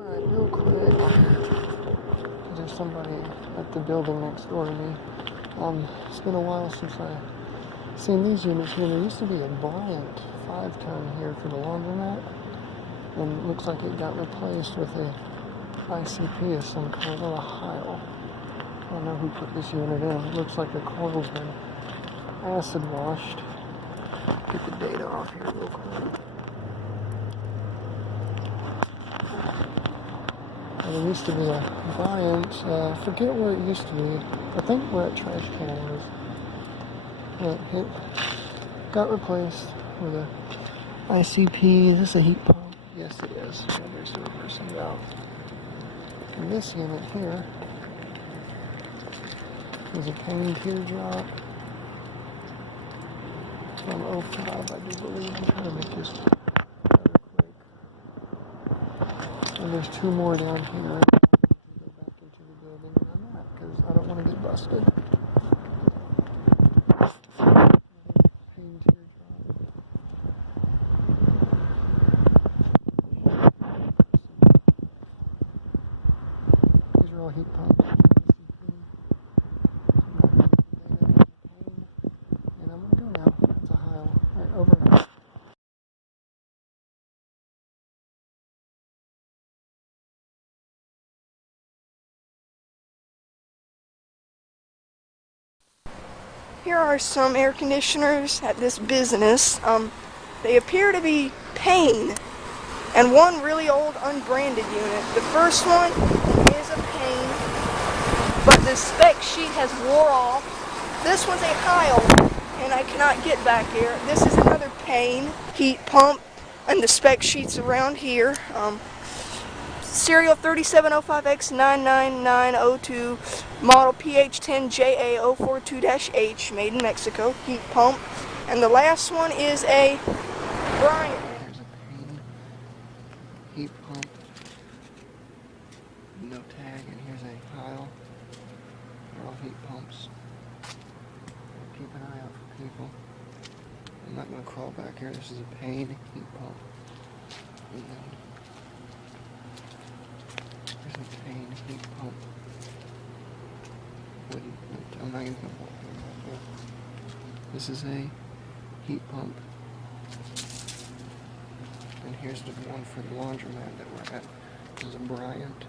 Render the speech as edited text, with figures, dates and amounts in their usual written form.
Alright, real quick, there's somebody at the building next door to me. It's been a while since I've seen these units here. There used to be a Bryant 5-ton here for the laundromat, and it looks like it got replaced with a ICP of some kind, or a Heil. I don't know who put this unit in. It looks like the coil's been acid washed. Get the data off here real quick. There used to be a Bryant, forget where it used to be. I think where that trash can was. It got replaced with a ICP. Is this a heat pump? Yes, it is. Yeah, there's the reversing valve. And this unit here is a Payne teardrop from '05, I do believe. I'm trying to make this rather quick. And there's two more down here. I'm going to go back into the building, and I'm not, because I don't want to get busted. Payne teardrop. These are all heat pumps. And I'm going to go now. That's a Heil. Alright, over and out. Here are some air conditioners at this business. They appear to be Payne, and one really old unbranded unit. The first one is a Payne, but the spec sheet has wore off. This one's a Heil, and I cannot get back here. This is another Payne heat pump, and the spec sheet's around here. Serial 3705X99902, model PH10JA042-H, made in Mexico, heat pump. And the last one is a Bryant. There's a Payne heat pump, no tag, and here's a Heil. They're all heat pumps. Keep an eye out for people. I'm not going to crawl back here. This is a Payne heat pump. And then there's a Payne heat pump. I'm not even going to walk here. This is a heat pump. And here's the one for the laundromat that we're at. This is a Bryant.